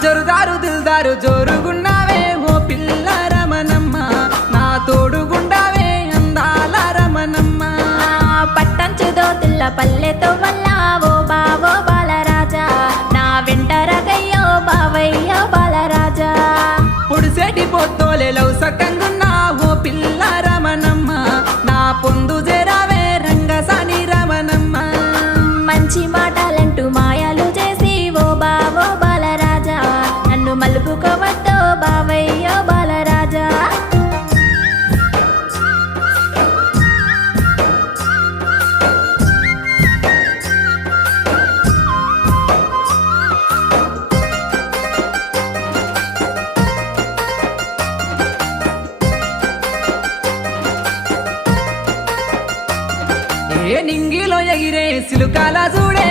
జరుదారు దిల్దారు జోరుగున్నావే ఓ పిల్ల రమణమ్మ, నా తోడుగుండావే అందాల రమణమ్మ. పట్టంచు దోతుల్ల పల్లెతో మల్లా ఓ బావో బాలరాజా, నా వెంట రగయ్యో బావయ్యో బాలరాజా. పొడిసేటి పొత్తోలే లవ్ సక్కంగున్నా ఓ పిల్ల రమణమ్మ, నా పొందు జరావే రంగసాని రమణమ్మ. మంచి మాటలంటూ మాయాలు చేసి ఓ బావో బాలరాజా, నన్ను మలుపుకోవద్దో బావయ్యో బాలరాజా. ఏ నింగిలో ఎగిరే సిలుకాల చూడే